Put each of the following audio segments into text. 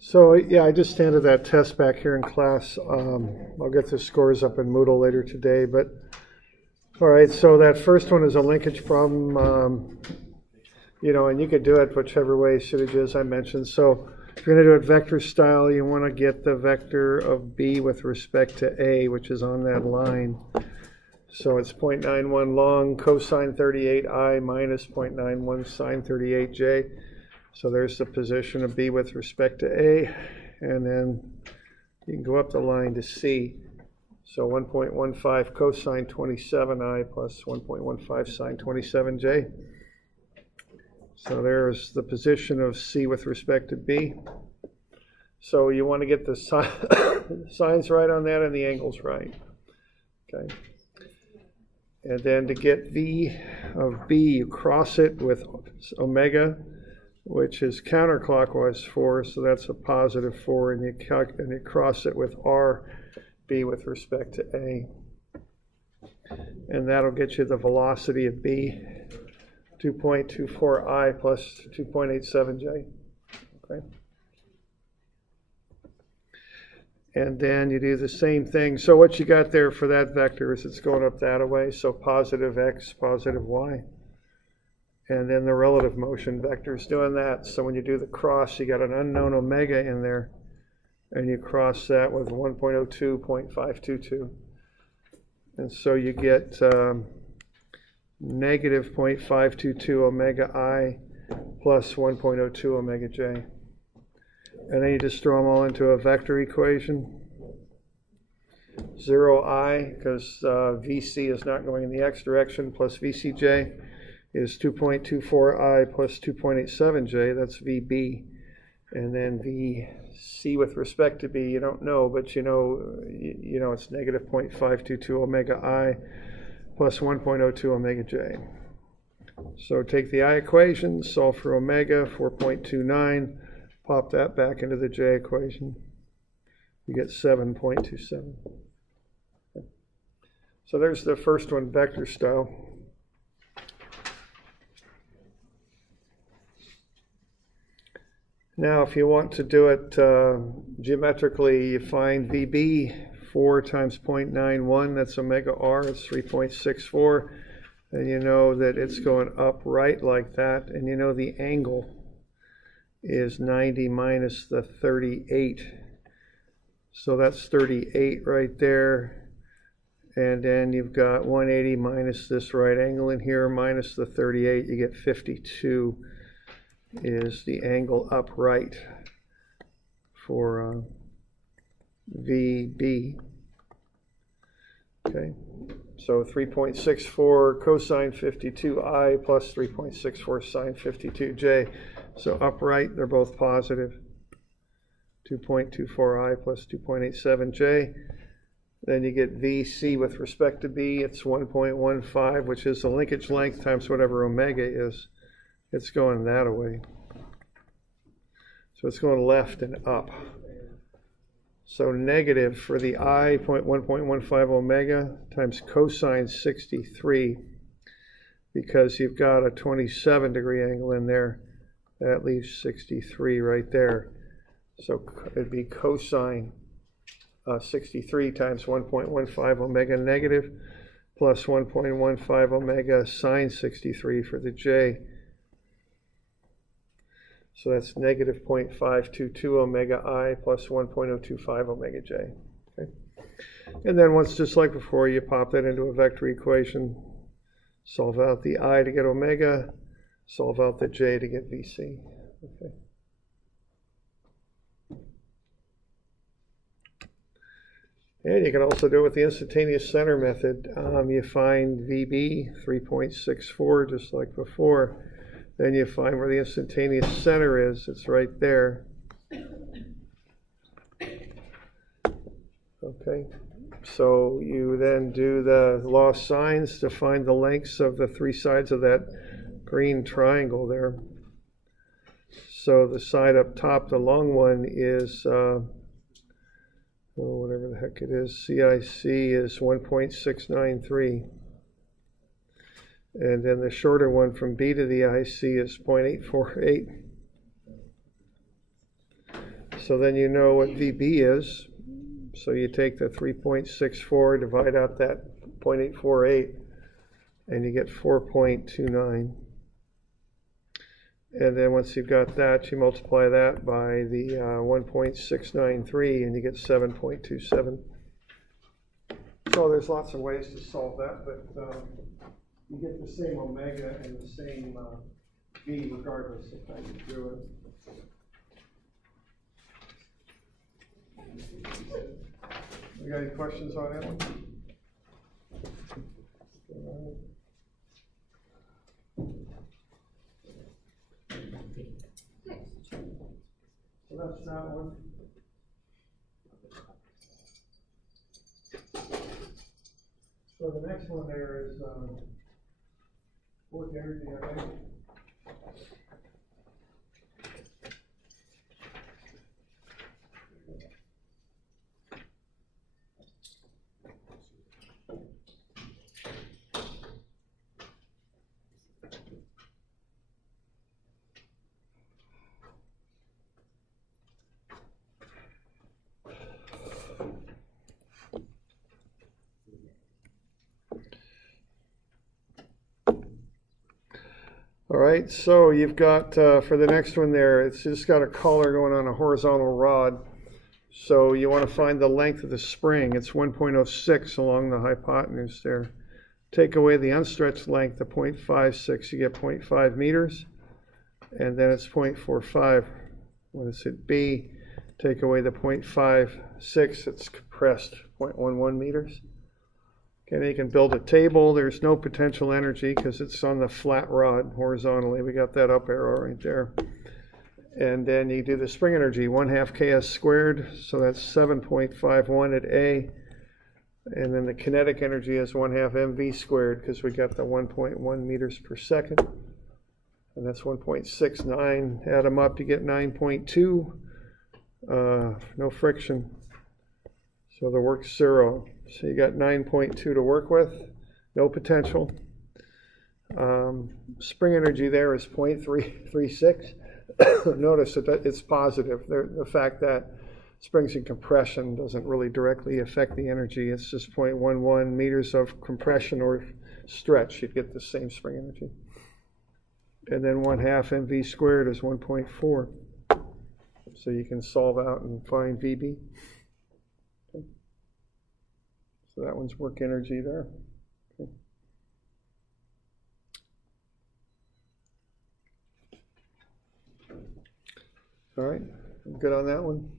So yeah, I just handed that test back here in class. I'll get the scores up in Moodle later today. But all right, so that first one is a linkage problem. And you could do it whichever way suited you, as I mentioned. So if you're going to do it vector style, you want to get the vector of b with respect to a, which is on that line. So it's 0.91 long cosine 38i minus 0.91 sine 38j. So there's the position of b with respect to a, and then you can go up the line to c. So 1.15 cosine 27i plus 1.15 sine 27j. So there's the position of c with respect to b. So you want to get the signs right on that and the angles right. Okay. And then to get v of b, you cross it with omega, which is counterclockwise 4, so that's a positive 4, and you cross it with r b with respect to a. And that'll get you the velocity of b, 2.24i plus 2.87j. Okay. And then you do the same thing. So what you got there for that vector is it's going up that way, so positive x, positive y. And then the relative motion vector is doing that. So when you do the cross, you got an unknown omega in there, and you cross that with 1.02, 0.522. And so you get negative 0.522 omega I plus 1.02 omega j. And then you just throw them all into a vector equation. 0i, because VC is not going in the x direction, plus VCJ is 2.24i plus 2.87j, that's VB. And then VC with respect to B, you don't know, but you know it's negative 0.522 omega I plus 1.02 omega j. So take the I equation, solve for omega, 4.29, pop that back into the j equation. You get 7.27. So there's the first one, vector style. Now, if you want to do it geometrically, you find VB, 4 times 0.91, that's omega r, it's 3.64. And you know that it's going up right like that. And you know the angle is 90 minus the 38. So that's 38 right there. And then you've got 180 minus this right angle in here, minus the 38, you get 52. Is the angle upright for VB. Okay, so 3.64 cosine 52i plus 3.64 sine 52j. So upright, they're both positive. 2.24i plus 2.87j. Then you get VC with respect to B, it's 1.15, which is the linkage length times whatever omega is. It's going that way. So it's going left and up. So negative for the I, 1.15 omega times cosine 63, because you've got a 27 degree angle in there. That leaves 63 right there. So it'd be cosine 63 times 1.15 omega negative plus 1.15 omega sine 63 for the j. So that's negative 0.522 omega I plus 1.025 omega j. Okay. And then once, just like before, you pop that into a vector equation, solve out the I to get omega, solve out the j to get VC. Okay. And you can also do it with the instantaneous center method. You find VB 3.64 just like before. Then you find where the instantaneous center is. It's right there. Okay. So you then do the lost signs to find the lengths of the three sides of that green triangle there. So the side up top, the long one is, whatever the heck it is, CIC is 1.693. And then the shorter one from B to the IC is 0.848. So then you know what VB is. So you take the 3.64, divide out that 0.848, and you get 4.29. And then once you've got that, you multiply that by the 1.693, and you get 7.27. So there's lots of ways to solve that, but you get the same omega and the same V regardless of how you do it. You got any questions on that one? So that's that one. So the next one there is work energy, I think. All right, so you've got, for the next one there, it's just got a collar going on a horizontal rod. So you want to find the length of the spring. It's 1.06 along the hypotenuse there. Take away the unstretched length of 0.56, you get 0.5 meters. And then it's 0.45. When it's at B, take away the 0.56, it's compressed 0.11 meters. Okay, then you can build a table. There's no potential energy because it's on the flat rod horizontally. We got that up arrow right there. And then you do the spring energy, 1/2 ks squared, so that's 7.51 at A. And then the kinetic energy is 1/2 mv squared because we got the 1.1 meters per second. And that's 1.69. Add them up, you get 9.2. No friction. So the work's 0. So you got 9.2 to work with, no potential. Spring energy there is 0.336. Notice that it's positive. The fact that springs in compression doesn't really directly affect the energy. It's just 0.11 meters of compression or stretch. You'd get the same spring energy. And then 1/2 mv squared is 1.4. So you can solve out and find VB. Okay. So that one's work energy there. Okay. All right, good on that one.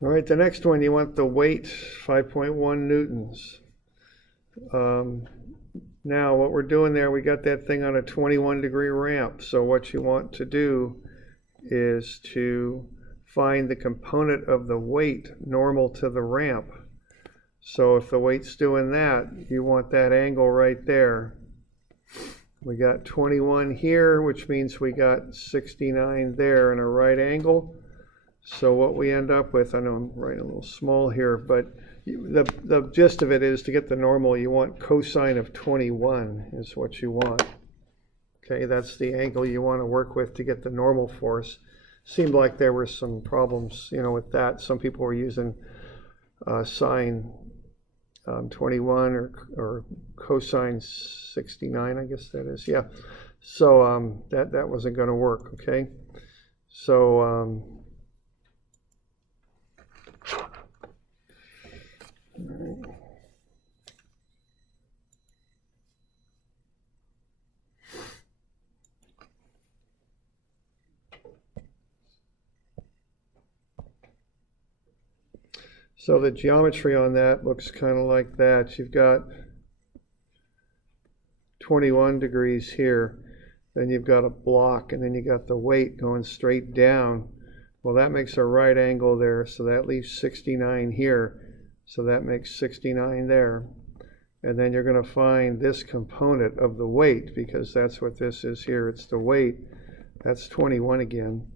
All right, the next one, you want the weight, 5.1 newtons. Now what we're doing there, we got that thing on a 21-degree ramp. So what you want to do is to find the component of the weight normal to the ramp. So if the weight's doing that, you want that angle right there. We got 21 here, which means we got 69 there in a right angle. So what we end up with, I know I'm writing a little small here, but the gist of it is to get the normal, you want cosine of 21 is what you want. Okay, that's the angle you want to work with to get the normal force. Seemed like there were some problems, with that. Some people were using sine 21 or cosine 69, I guess that is. Yeah. So that wasn't going to work. Okay. So So the geometry on that looks kind of like that. You've got 21 degrees here, then you've got a block, and then you got the weight going straight down. Well, that makes a right angle there, so that leaves 69 here. So that makes 69 there. And then you're going to find this component of the weight, because that's what this is here. It's the weight. That's 21 again.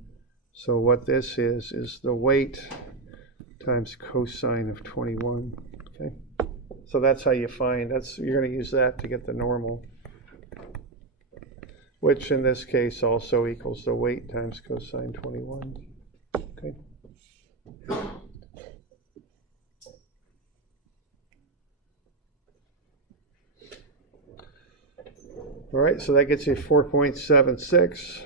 So what this is the weight times cosine of 21. Okay, So that's how you find, you're going to use that to get the normal, which in this case also equals the weight times cosine 21. Okay. All right, so that gets you 4.76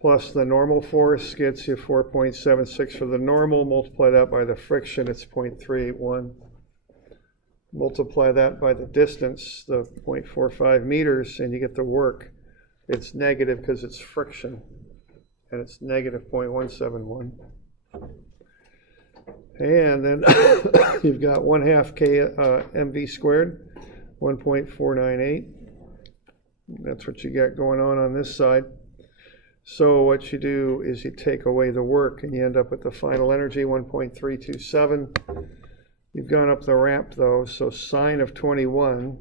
plus the normal force gets you 4.76 for the normal. Multiply that by the friction, it's 0.381. Multiply that by the distance, the 0.45 meters, and you get the work. It's negative because it's friction, and it's negative 0.171. And then you've got 1/2 k mv squared, 1.498. That's what you got going on this side. So what you do is you take away the work, and you end up with the final energy, 1.327. You've gone up the ramp, though, so sine of 21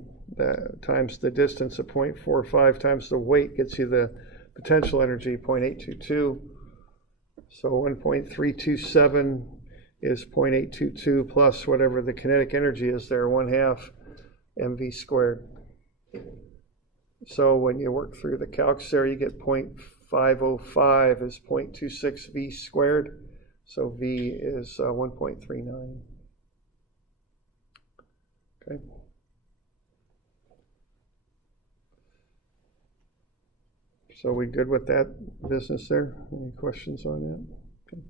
times the distance of 0.45 times the weight gets you the potential energy, 0.822. So 1.327 is 0.822 plus whatever the kinetic energy is there, 1/2 mv squared. So when you work through the calcs there, you get 0.505 is 0.26 v squared. So v is 1.39. Okay. So we good with that business there? Any questions on that? Okay.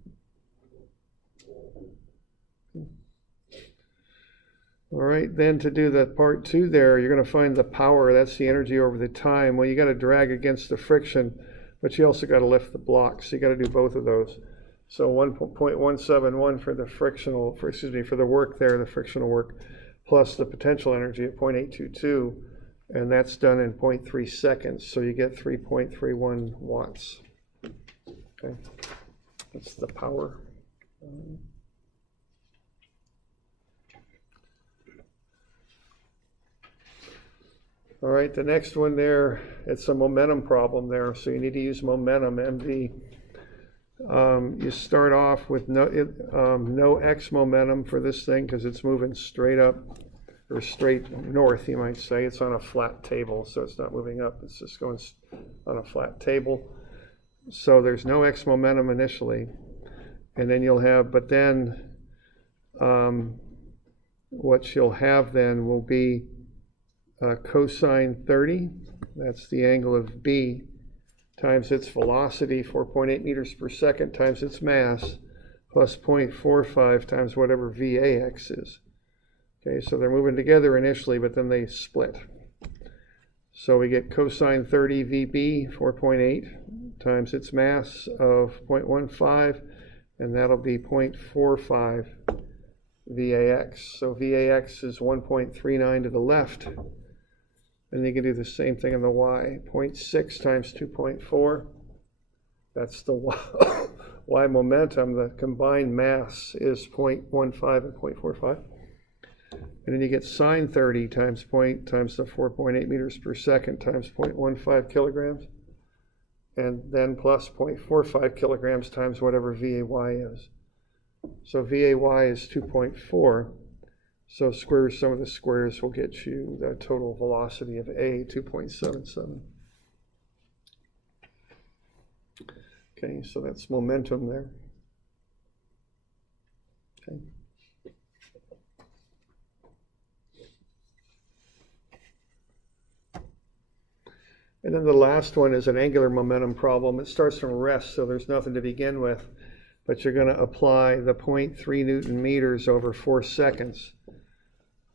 All right, then to do the part 2 there, you're going to find the power. That's the energy over the time. Well, you got to drag against the friction, but you also got to lift the block. So you got to do both of those. So 1.171 for the frictional, for the work there, the frictional work, plus the potential energy at 0.822, and that's done in 0.3 seconds. So you get 3.31 watts. Okay, that's the power. All right, the next one there, it's a momentum problem there, so you need to use momentum, MV. You start off with no x momentum for this thing because it's moving straight up, or straight north, you might say. It's on a flat table, so it's not moving up, it's just going on a flat table. So there's no x momentum initially, and then you'll have, but then what you'll have then will be cosine 30, that's the angle of B, times its velocity, 4.8 meters per second, times its mass, plus 0.45 times whatever VAX is. Okay, so they're moving together initially, but then they split. So we get cosine 30 VB, 4.8, times its mass of 0.15, and that'll be 0.45 VAX. So VAX is 1.39 to the left. And you can do the same thing on the y. 0.6 times 2.4. That's the y momentum. The combined mass is 0.15 and 0.45. And then you get sine 30 times the 4.8 meters per second times 0.15 kilograms. And then plus 0.45 kilograms times whatever VAY is. So VAY is 2.4. So square some of the squares will get you the total velocity of A, 2.77. Okay, so that's momentum there. Okay. And then the last one is an angular momentum problem. It starts from rest, so there's nothing to begin with, but you're going to apply the 0.3 Newton meters over 4 seconds.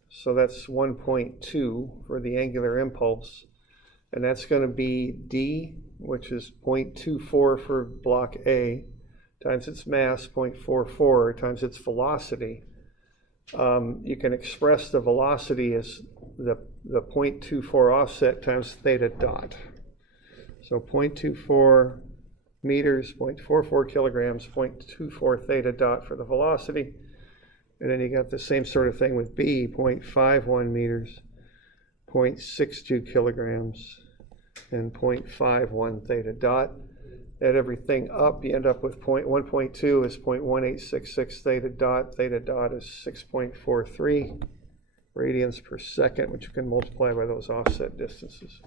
So that's 1.2 for the angular impulse. And that's going to be D, which is 0.24 for block A, times its mass, 0.44, times its velocity. You can express the velocity as the 0.24 offset times theta dot. So 0.24 meters, 0.44 kilograms, 0.24 theta dot for the velocity. And then you got the same sort of thing with B, 0.51 meters, 0.62 kilograms, and 0.51 theta dot. Add everything up, you end up with 1.2 is 0.1866 theta dot. Theta dot is 6.43. radians per second, which you can multiply by those offset distances.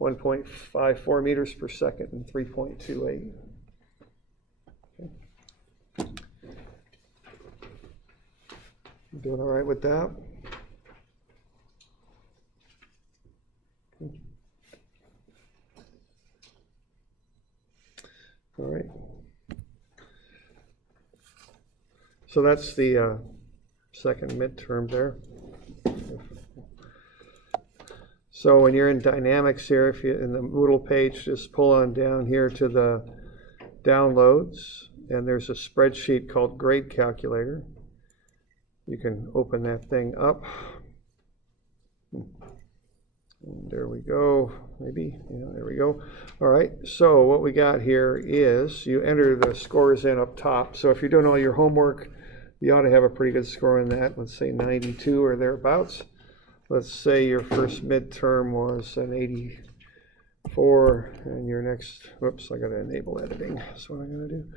1.54 meters per second and 3.28. Okay. You doing all right with that? Okay. All right. So that's the second midterm there. So when you're in dynamics here, if you in the Moodle page, just pull on down here to the downloads, and there's a spreadsheet called Grade Calculator. You can open that thing up. And there we go, maybe, yeah, there we go. All right, so what we got here is you enter the scores in up top. So if you're doing all your homework, you ought to have a pretty good score in that. Let's say 92 or thereabouts. Let's say your first midterm was an 84, and your next, whoops, I got to enable editing. That's what I'm going to do.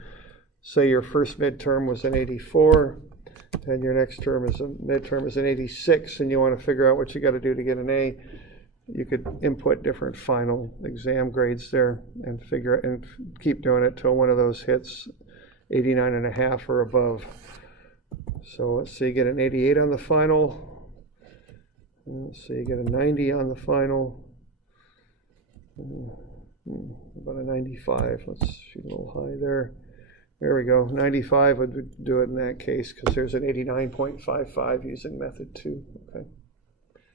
Say your first midterm was an 84, and your next midterm is an 86, and you want to figure out what you got to do to get an A. You could input different final exam grades there and figure it and keep doing it till one of those hits 89.5 or above. So let's say you get an 88 on the final. Let's see, you get a 90 on the final. About a 95. Let's shoot a little high there. There we go. 95 would do it in that case because there's an 89.55 using method 2. Okay.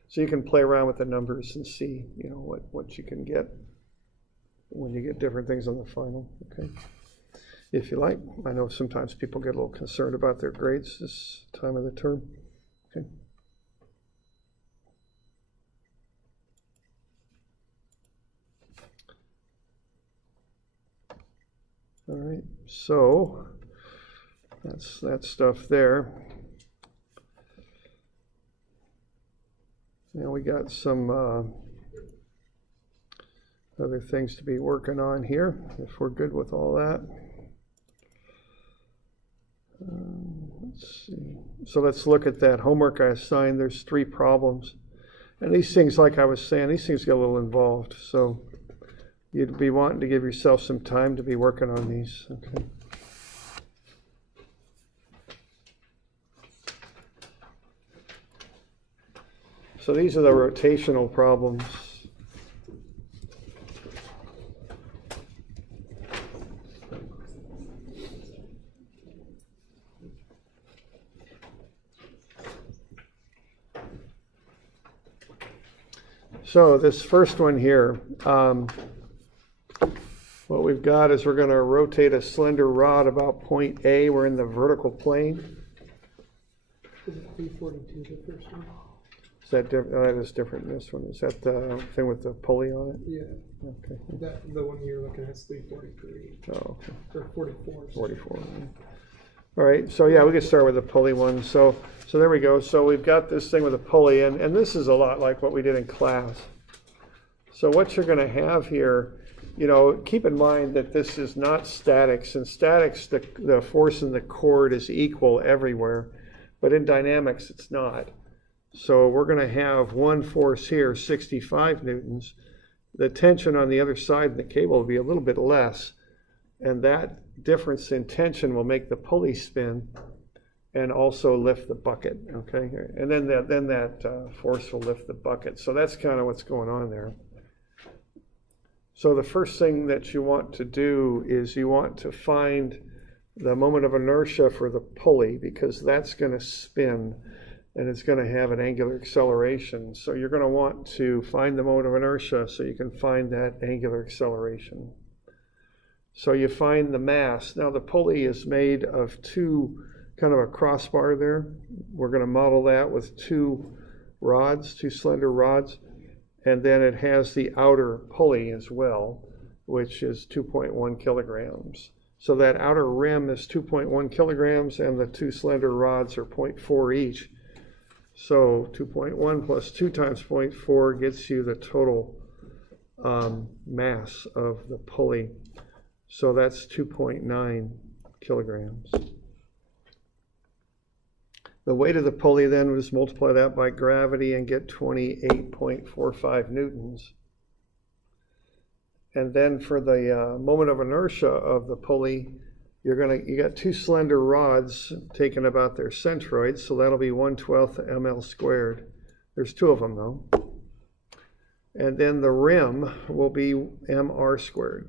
So you can play around with the numbers and see, you know, what you can get when you get different things on the final. Okay. If you like. I know sometimes people get a little concerned about their grades this time of the term. Okay. All right, so that's that stuff there. Now we got some other things to be working on here, if we're good with all that. Let's see. So let's look at that homework I assigned. There's 3 problems. And these things, like I was saying, these things get a little involved. So you'd be wanting to give yourself some time to be working on these. Okay. So these are the rotational problems. So this first one here, what we've got is we're going to rotate a slender rod about point A. We're in the vertical plane. Is it 342, the first one? Is that different? Oh, that is different than this one. Is that the thing with the pulley on it? Yeah. Okay. The one you're looking at is 343. Oh, okay. Or 44. 44. All right. So yeah, we can start with the pulley one. So there we go. So we've got this thing with a pulley, and this is a lot like what we did in class. So what you're going to have here, you know, keep in mind that this is not statics. In statics, the force in the cord is equal everywhere, but in dynamics, it's not. So we're going to have one force here, 65 newtons. The tension on the other side of the cable will be a little bit less, and that difference in tension will make the pulley spin and also lift the bucket, okay? And then that force will lift the bucket. So that's kind of what's going on there. So the first thing that you want to do is you want to find the moment of inertia for the pulley, because that's going to spin and it's going to have an angular acceleration. So you're going to want to find the moment of inertia so you can find that angular acceleration. So you find the mass. Now the pulley is made of two, kind of a crossbar there. We're going to model that with two rods, two slender rods. And then it has the outer pulley as well, which is 2.1 kilograms. So that outer rim is 2.1 kilograms and the two slender rods are 0.4 each. So 2.1 plus 2 times 0.4 gets you the total mass of the pulley. So that's 2.9 kilograms. The weight of the pulley then, we'll just multiply that by gravity and get 28.45 newtons. And then for the moment of inertia of the pulley, you got two slender rods taken about their centroids, so that'll be 1/12 ml squared. There's two of them though. And then the rim will be mr squared.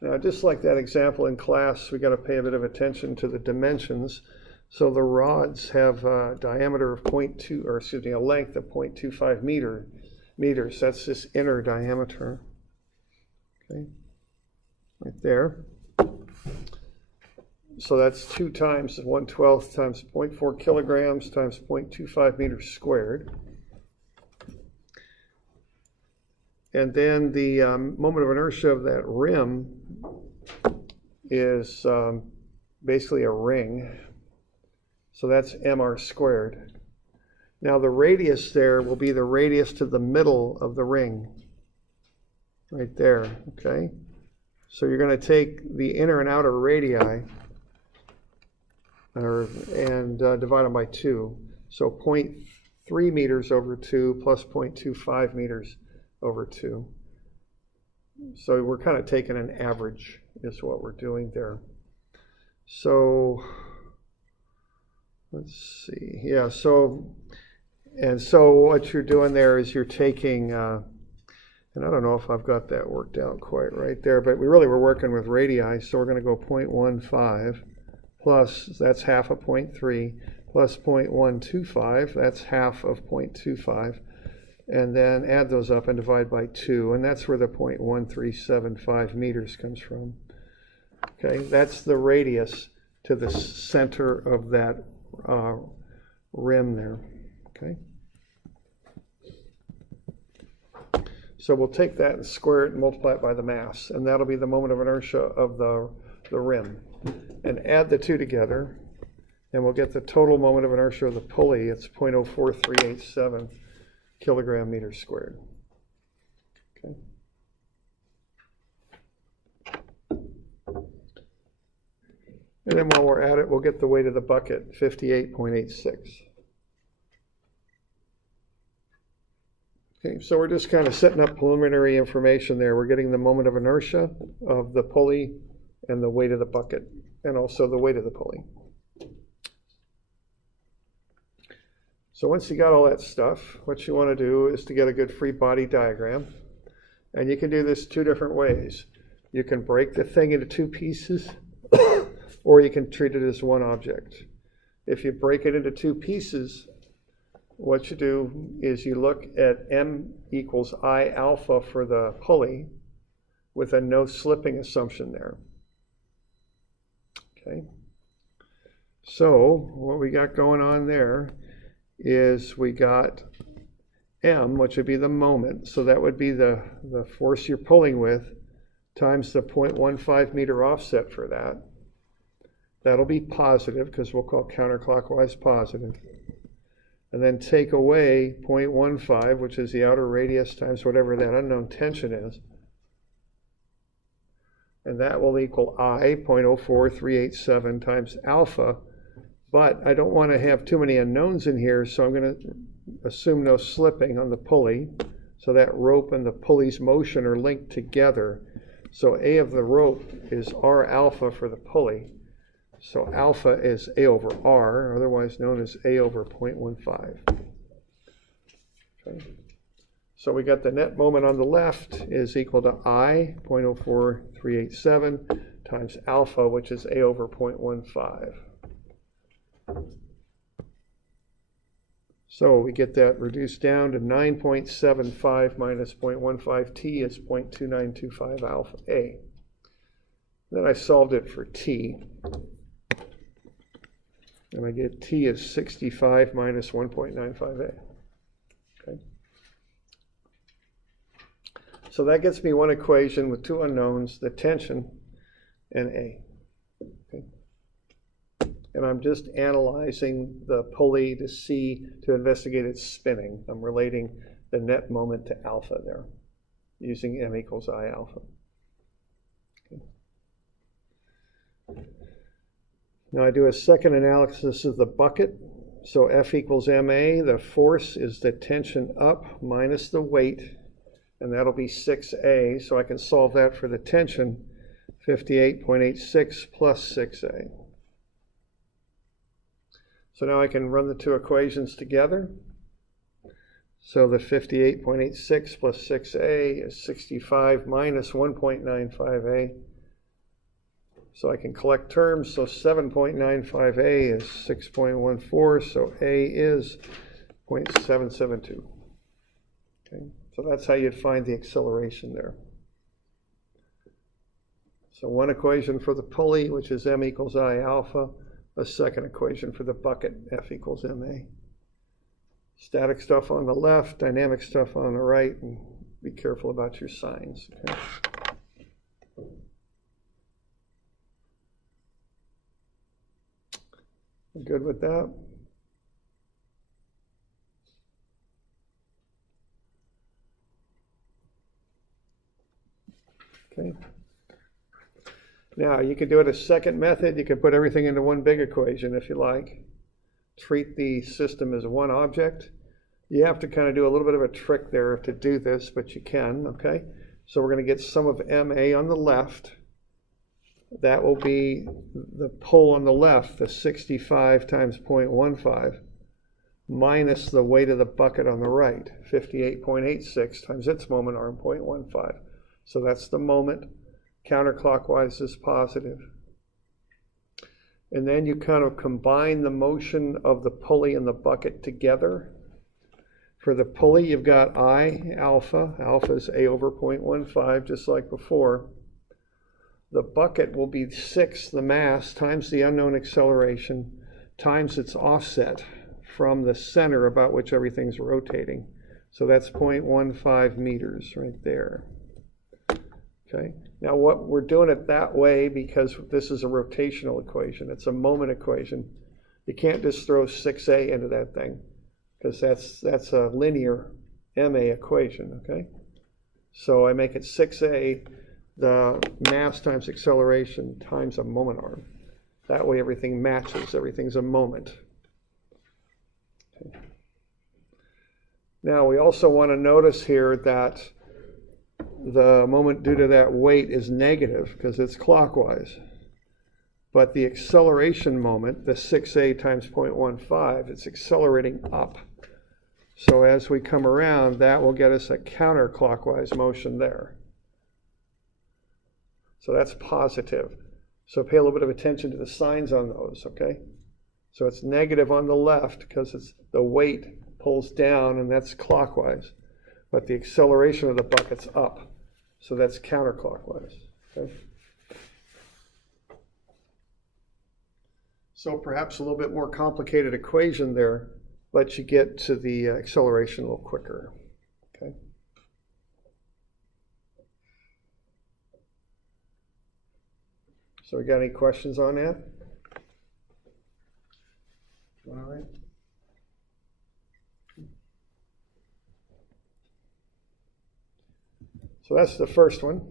Now, just like that example in class, we got to pay a bit of attention to the dimensions. So the rods have a diameter of a length of 0.25 meters. That's this inner diameter. Okay, right there. So that's 2 times 1/12 times 0.4 kilograms times 0.25 meters squared. And then the moment of inertia of that rim is basically a ring. So that's mr squared. Now the radius there will be the radius to the middle of the ring. Right there, okay? So you're going to take the inner and outer radii and divide them by 2. So 0.3 meters over 2 plus 0.25 meters over 2. So we're kind of taking an average is what we're doing there. So let's see. Yeah, so what you're doing there is you're taking, and I don't know if I've got that worked out quite right there, but we really were working with radii, so we're going to go 0.15 plus, that's half of 0.3, plus 0.125, that's half of 0.25, and then add those up and divide by 2, and that's where the 0.1375 meters comes from. Okay, that's the radius to the center of that rim there. Okay. So we'll take that and square it and multiply it by the mass, and that'll be the moment of inertia of the rim. And add the two together, and we'll get the total moment of inertia of the pulley. It's 0.04387 kilogram meters squared. Okay. And then while we're at it, we'll get the weight of the bucket, 58.86. Okay, so we're just kind of setting up preliminary information there. We're getting the moment of inertia of the pulley and the weight of the bucket, and also the weight of the pulley. So once you got all that stuff, what you want to do is to get a good free body diagram. And you can do this 2 different ways. You can break the thing into 2 pieces, or you can treat it as one object. If you break it into 2 pieces, what you do is you look at m equals I alpha for the pulley with a no slipping assumption there. Okay. So what we got going on there is we got m, which would be the moment. So that would be the force you're pulling with times the 0.15 meter offset for that. That'll be positive because we'll call counterclockwise positive. And then take away 0.15, which is the outer radius times whatever that unknown tension is. And that will equal I, 0.04387 times alpha. But I don't want to have too many unknowns in here, so I'm going to assume no slipping on the pulley. So that rope and the pulley's motion are linked together. So A of the rope is R alpha for the pulley. So alpha is A over R, otherwise known as A over 0.15. Okay. So we got the net moment on the left is equal to I, 0.04387, times alpha, which is A over 0.15. So we get that reduced down to 9.75 minus 0.15 T is 0.2925 alpha A. Then I solved it for T. And I get T is 65 minus 1.95A. Okay. So that gets me one equation with 2 unknowns, the tension and A. Okay. And I'm just analyzing the pulley to investigate its spinning. I'm relating the net moment to alpha there, using m equals I alpha. Okay. Now I do a second analysis of the bucket. So F equals MA, the force is the tension up minus the weight, and that'll be 6A. So I can solve that for the tension, 58.86 plus 6A. So now I can run the two equations together. So the 58.86 plus 6A is 65 minus 1.95A. So I can collect terms. So 7.95A is 6.14. So A is 0.772. Okay, so that's how you'd find the acceleration there. So one equation for the pulley, which is M equals I alpha. A second equation for the bucket, F equals MA. Static stuff on the left, dynamic stuff on the right, and be careful about your signs. Okay? Good with that? Okay. Now, you can do it a second method. You can put everything into one big equation if you like. Treat the system as one object. You have to kind of do a little bit of a trick there to do this, but you can, okay? So we're going to get sum of MA on the left. That will be the pull on the left, the 65 times 0.15, minus the weight of the bucket on the right, 58.86 times its moment arm, 0.15. So that's the moment. Counterclockwise is positive. And then you kind of combine the motion of the pulley and the bucket together. For the pulley, you've got I alpha. Alpha is A over 0.15, just like before. The bucket will be 6, the mass, times the unknown acceleration, times its offset from the center about which everything's rotating. So that's 0.15 meters right there. Okay. Now we're doing it that way because this is a rotational equation. It's a moment equation. You can't just throw 6A into that thing because that's a linear MA equation, okay? So I make it 6A, the mass times acceleration times a moment arm. That way everything matches, everything's a moment. Okay. Now we also want to notice here that the moment due to that weight is negative because it's clockwise. But the acceleration moment, the 6A times 0.15, it's accelerating up. So as we come around, that will get us a counterclockwise motion there. So that's positive. So pay a little bit of attention to the signs on those, okay? So it's negative on the left because it's the weight pulls down and that's clockwise. But the acceleration of the bucket's up. So that's counterclockwise. Okay? So perhaps a little bit more complicated equation there, but you get to the acceleration a little quicker. Okay? So we got any questions on that? All right. So that's the first one.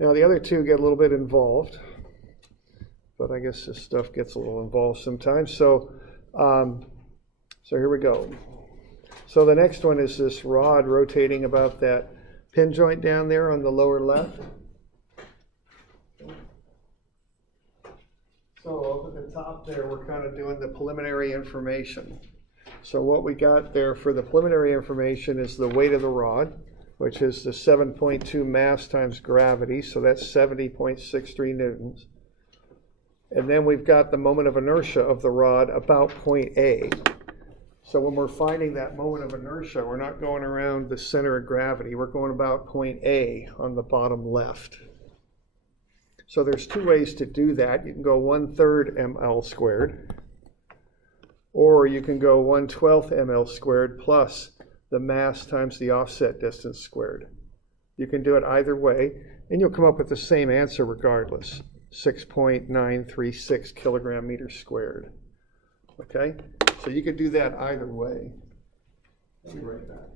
Now the other two get a little bit involved, but I guess this stuff gets a little involved sometimes. So here we go. So the next one is this rod rotating about that pin joint down there on the lower left. So up at the top there, we're kind of doing the preliminary information. So what we got there for the preliminary information is the weight of the rod, which is the 7.2 mass times gravity, so that's 70.63 newtons. And then we've got the moment of inertia of the rod about point A. So when we're finding that moment of inertia, we're not going around the center of gravity, we're going about point A on the bottom left. So there's two ways to do that. You can go 1/3 ml squared, or you can go 1/12 ml squared plus the mass times the offset distance squared. You can do it either way, and you'll come up with the same answer regardless, 6.936 kilogram meters squared. Okay, so you could do that either way. Let me write that.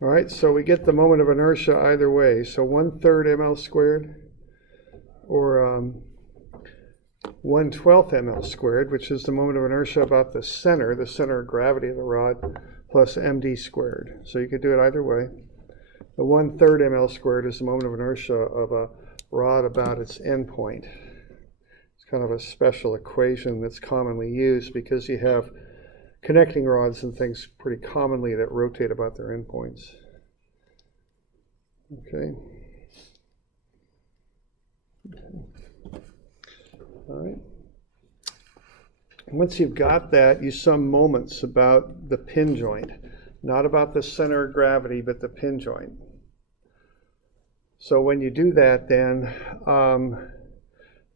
All right, so we get the moment of inertia either way. So 1/3 ml squared or 1/12 ml squared, which is the moment of inertia about the center of gravity of the rod, plus md squared. So you could do it either way. The 1/3 ml squared is the moment of inertia of a rod about its endpoint. It's kind of a special equation that's commonly used because you have connecting rods and things pretty commonly that rotate about their endpoints. Okay. All right. Once you've got that, you sum moments about the pin joint, not about the center of gravity, but the pin joint. So when you do that, then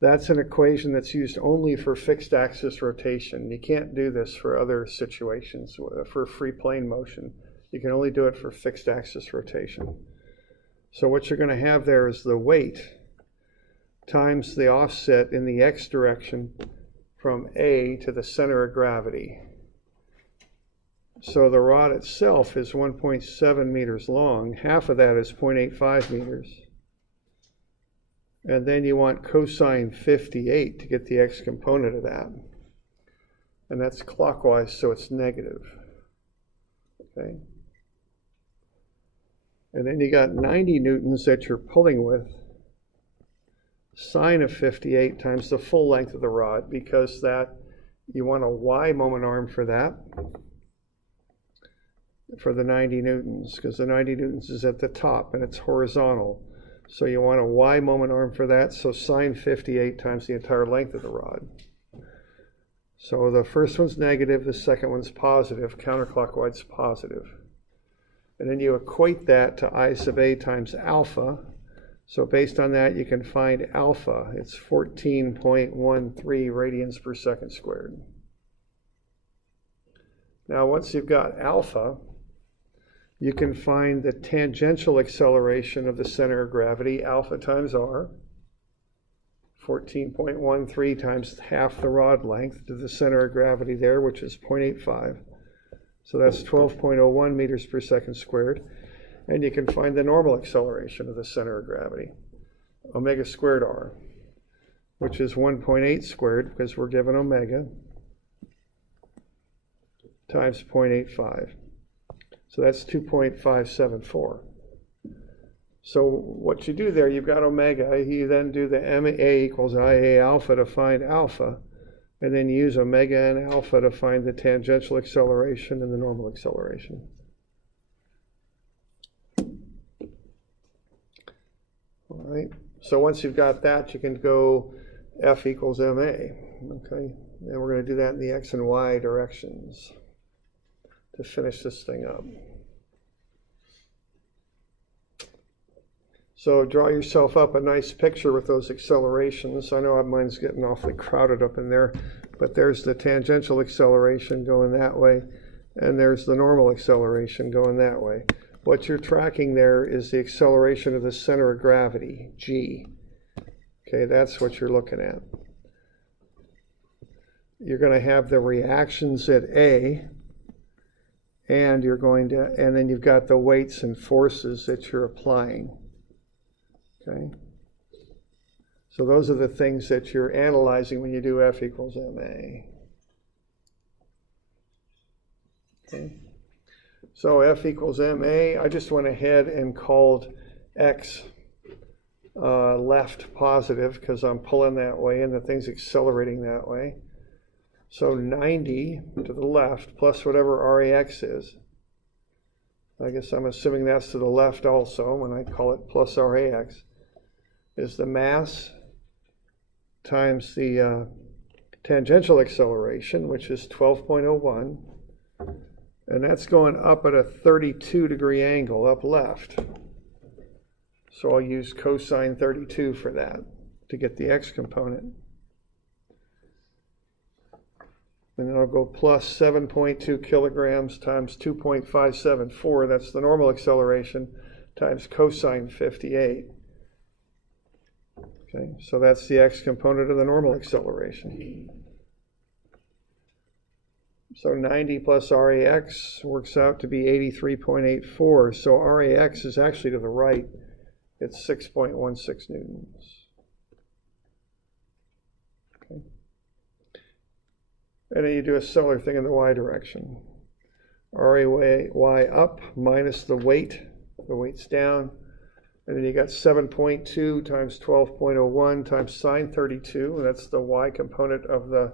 that's an equation that's used only for fixed axis rotation. You can't do this for other situations. For free plane motion, you can only do it for fixed axis rotation. So what you're going to have there is the weight times the offset in the x direction from A to the center of gravity. So the rod itself is 1.7 meters long. Half of that is 0.85 meters. And then you want cosine 58 to get the x component of that. And that's clockwise, so it's negative. Okay. And then you got 90 newtons that you're pulling with. Sine of 58 times the full length of the rod, because that you want a y moment arm for that, for the 90 newtons, because the 90 newtons is at the top and it's horizontal. So you want a y moment arm for that, so sine 58 times the entire length of the rod. So the first one's negative, the second one's positive, counterclockwise positive. And then you equate that to I sub a times alpha. So based on that, you can find alpha. It's 14.13 radians per second squared. Now, once you've got alpha, you can find the tangential acceleration of the center of gravity, alpha times r, 14.13 times half the rod length to the center of gravity there, which is 0.85. So that's 12.01 meters per second squared. And you can find the normal acceleration of the center of gravity, omega squared r, which is 1.8 squared, because we're given omega, times 0.85. So that's 2.574. So what you do there, you've got omega, you then do the MA equals IA alpha to find alpha, and then use omega and alpha to find the tangential acceleration and the normal acceleration. All right, so once you've got that, you can go F equals MA, okay? And we're going to do that in the X and Y directions to finish this thing up. So draw yourself up a nice picture with those accelerations. I know mine's getting awfully crowded up in there, but there's the tangential acceleration going that way, and there's the normal acceleration going that way. What you're tracking there is the acceleration of the center of gravity, g. Okay, that's what you're looking at. You're going to have the reactions at A, and then you've got the weights and forces that you're applying. Okay? So those are the things that you're analyzing when you do F equals MA. Okay? So F equals MA, I just went ahead and called X left positive because I'm pulling that way and the thing's accelerating that way. So 90 to the left plus whatever RAX is. I guess I'm assuming that's to the left also when I call it plus RAX, is the mass times the tangential acceleration, which is 12.01. And that's going up at a 32-degree angle, up left. So I'll use cosine 32 for that to get the x component. And then I'll go plus 7.2 kilograms times 2.574. That's the normal acceleration times cosine 58. Okay, so that's the x component of the normal acceleration. So 90 plus RAX works out to be 83.84. So RAX is actually to the right. It's 6.16 newtons. Okay. And then you do a similar thing in the y direction. RAY up minus the weight's down. And then you got 7.2 times 12.01 times sine 32. And that's the y component of the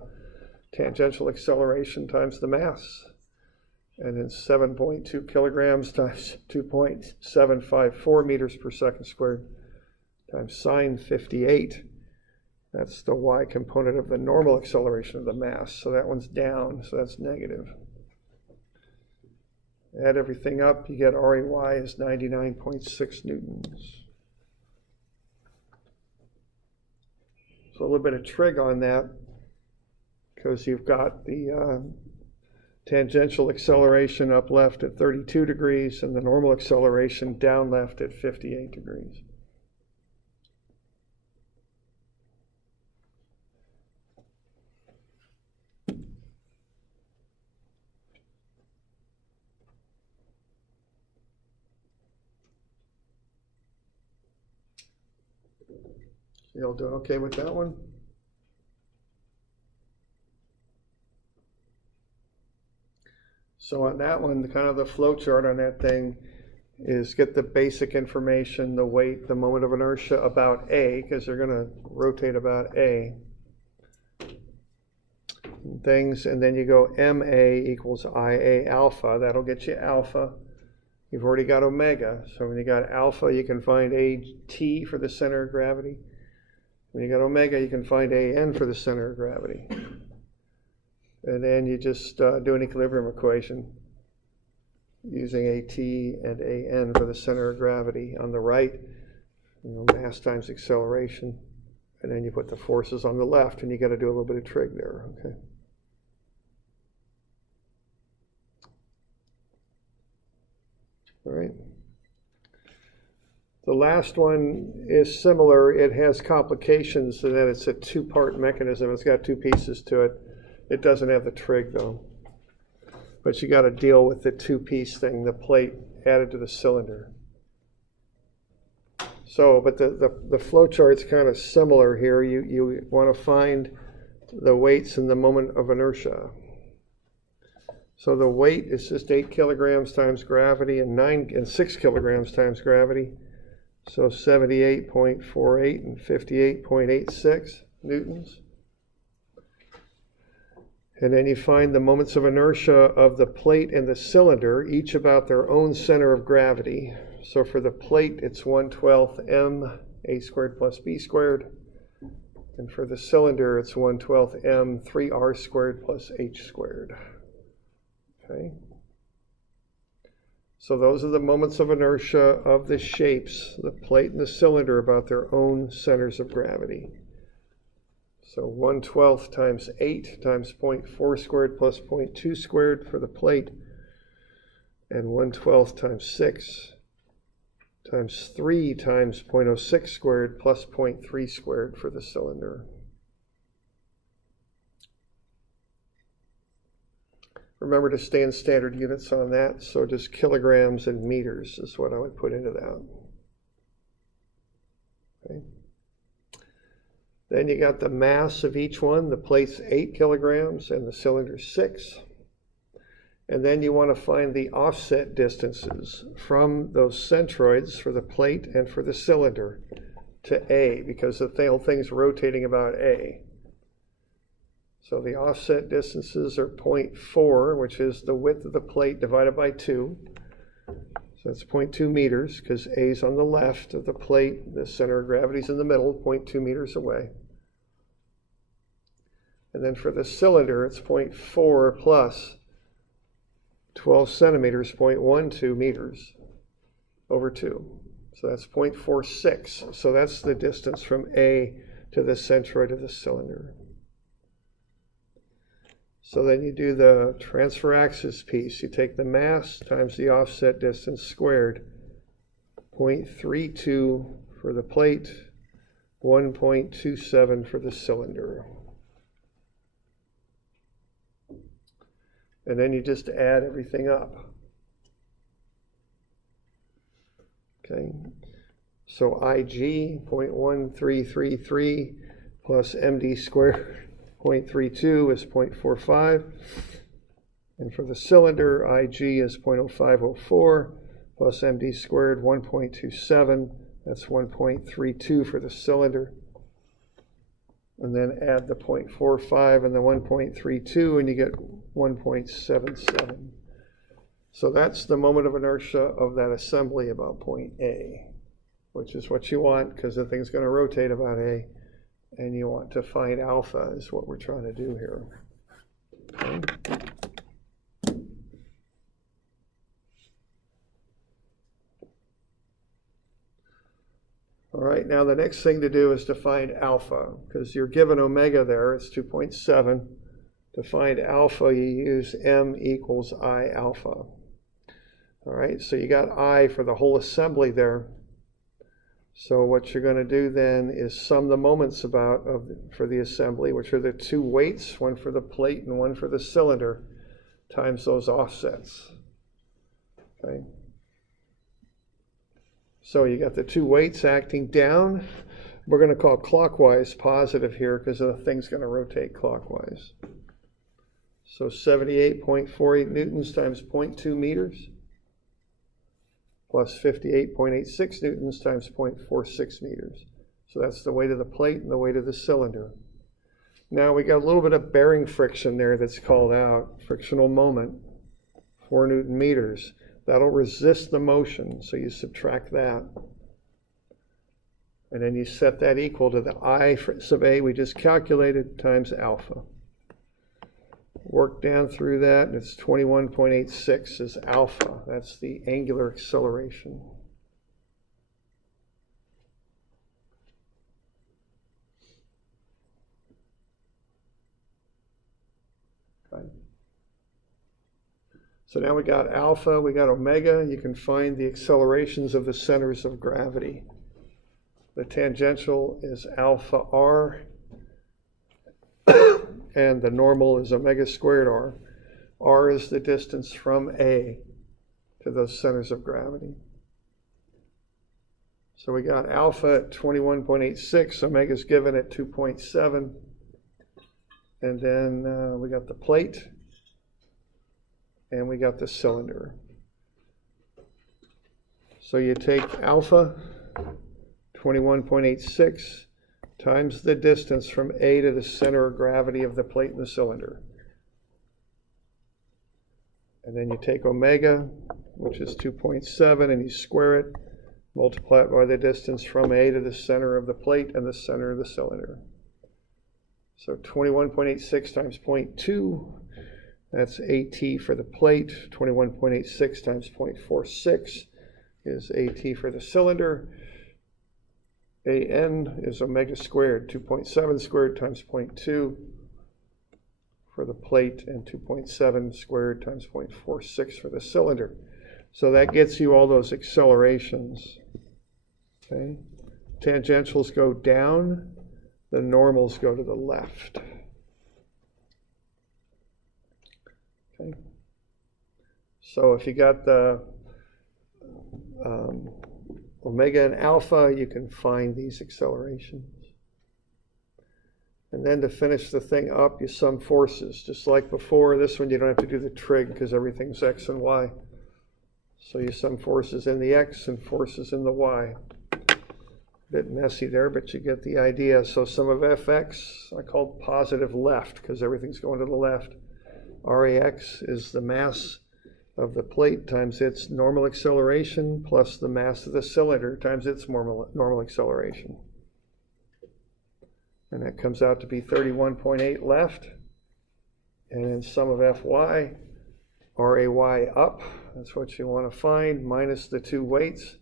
tangential acceleration times the mass. And then 7.2 kilograms times 2.754 meters per second squared times sine 58. That's the y component of the normal acceleration of the mass. So that one's down, so that's negative. Add everything up, you get RAY is 99.6 newtons. So a little bit of trig on that, because you've got the tangential acceleration up left at 32 degrees and the normal acceleration down left at 58 degrees. You all doing okay with that one? So on that one, the kind of the flow chart on that thing is get the basic information, the weight, the moment of inertia about A, because they're going to rotate about A. Things, and then you go MA equals IA alpha. That'll get you alpha. You've already got omega. So when you got alpha, you can find AT for the center of gravity. When you got omega, you can find AN for the center of gravity. And then you just do an equilibrium equation using AT and AN for the center of gravity. On the right, mass times acceleration. And then you put the forces on the left, and you got to do a little bit of trig there, okay? All right. The last one is similar. It has complications in that it's a two-part mechanism. It's got two pieces to it. It doesn't have the trig, though. But you got to deal with the two-piece thing, the plate added to the cylinder. So, but the flow chart's kind of similar here. You want to find the weights and the moment of inertia. So the weight is just 8 kilograms times gravity and 6 kilograms times gravity. So 78.48 and 58.86 newtons. And then you find the moments of inertia of the plate and the cylinder, each about their own center of gravity. So for the plate, it's 1/12 m a squared plus b squared. And for the cylinder, it's 1/12 m 3r squared plus h squared. Okay. So those are the moments of inertia of the shapes, the plate and the cylinder, about their own centers of gravity. So 1/12 times 8 times 0.4 squared plus 0.2 squared for the plate, and 1/12 times 6 times 3 times 0.06 squared plus 0.3 squared for the cylinder. Remember to stay in standard units on that, so just kilograms and meters is what I would put into that. Okay. Then you got the mass of each one. The plate's 8 kilograms and the cylinder's 6. And then you want to find the offset distances from those centroids for the plate and for the cylinder to A, because the whole thing's rotating about A. So the offset distances are 0.4, which is the width of the plate divided by 2. So that's 0.2 meters, because A is on the left of the plate. The center of gravity is in the middle, 0.2 meters away. And then for the cylinder, it's 0.4 plus 12 centimeters, 0.12 meters over 2. So that's 0.46. So that's the distance from A to the centroid of the cylinder. So then you do the transfer axis piece. You take the mass times the offset distance squared. 0.32 for the plate, 1.27 for the cylinder. And then you just add everything up. Okay, so IG 0.1333 plus MD squared 0.32 is 0.45. And for the cylinder, IG is 0.0504 plus MD squared 1.27. That's 1.32 for the cylinder. And then add the 0.45 and the 1.32 and you get 1.77. So that's the moment of inertia of that assembly about point A, which is what you want because the thing's going to rotate about A, and you want to find alpha is what we're trying to do here. Okay. All right, now the next thing to do is to find alpha, because you're given omega there, it's 2.7. To find alpha, you use m equals I alpha. All right, so you got I for the whole assembly there. So what you're going to do then is sum the moments for the assembly, which are the two weights, one for the plate and one for the cylinder, times those offsets. Okay. So you got the two weights acting down. We're going to call clockwise positive here because the thing's going to rotate clockwise. So 78.48 newtons times 0.2 meters plus 58.86 newtons times 0.46 meters. So that's the weight of the plate and the weight of the cylinder. Now we got a little bit of bearing friction there that's called out, frictional moment, 4 Newton meters. That'll resist the motion, so you subtract that. And then you set that equal to the I sub A we just calculated times alpha. Work down through that, and it's 21.86 is alpha. That's the angular acceleration. Okay. So now we got alpha, we got omega. You can find the accelerations of the centers of gravity. The tangential is alpha r, and the normal is omega squared r. R is the distance from A to those centers of gravity. So we got alpha at 21.86, omega is given at 2.7, and then we got the plate, and we got the cylinder. So you take alpha, 21.86, times the distance from A to the center of gravity of the plate and the cylinder. And then you take omega, which is 2.7, and you square it, multiply it by the distance from A to the center of the plate and the center of the cylinder. So 21.86 times 0.2, that's AT for the plate. 21.86 times 0.46 is AT for the cylinder. AN is omega squared, 2.7 squared times 0.2 for the plate, and 2.7 squared times 0.46 for the cylinder. So that gets you all those accelerations. Okay. Tangentials go down, the normals go to the left. Okay. So if you got the omega and alpha, you can find these accelerations. And then to finish the thing up, you sum forces. Just like before, this one you don't have to do the trig because everything's x and y. So you sum forces in the x and forces in the y. Bit messy there, but you get the idea. So sum of fx, I call positive left because everything's going to the left. Rax is the mass of the plate times its normal acceleration plus the mass of the cylinder times its normal acceleration. And that comes out to be 31.8 left. And then sum of Fy, Ray up, that's what you want to find, minus the two weights,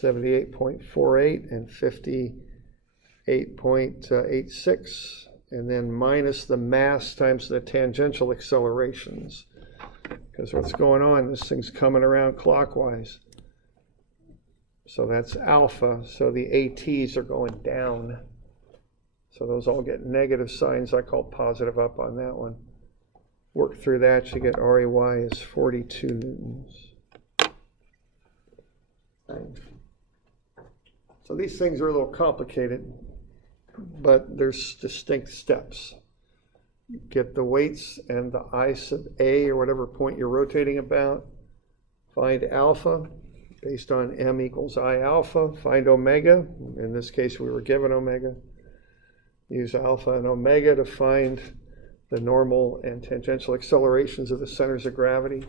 78.48 and 58.86, and then minus the mass times the tangential accelerations. Because what's going on, this thing's coming around clockwise. So that's alpha, so the ATs are going down. So those all get negative signs. I call positive up on that one. work through that, you get RAY is 42 newtons. So these things are a little complicated, but there's distinct steps. Get the weights and the I sub A, or whatever point you're rotating about. Find alpha based on M equals I alpha. Find omega. In this case, we were given omega. Use alpha and omega to find the normal and tangential accelerations of the centers of gravity,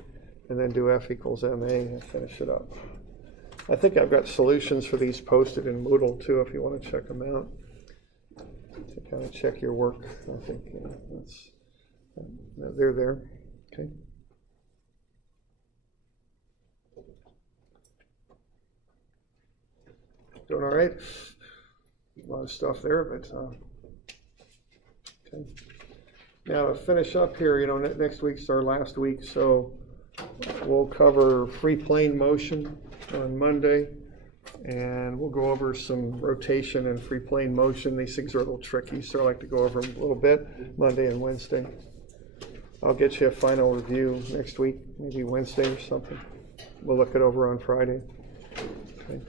and then do F equals MA and finish it up. I think I've got solutions for these posted in Moodle too, if you want to check them out. To kind of check your work, I think they're there. Okay. Doing all right. A lot of stuff there, but okay. Now to finish up here, next week's our last week, so we'll cover free plane motion on Monday. And we'll go over some rotation and free plane motion. These things are a little tricky, so I like to go over them a little bit Monday and Wednesday. I'll get you a final review next week, maybe Wednesday or something. We'll look it over on Friday. Okay.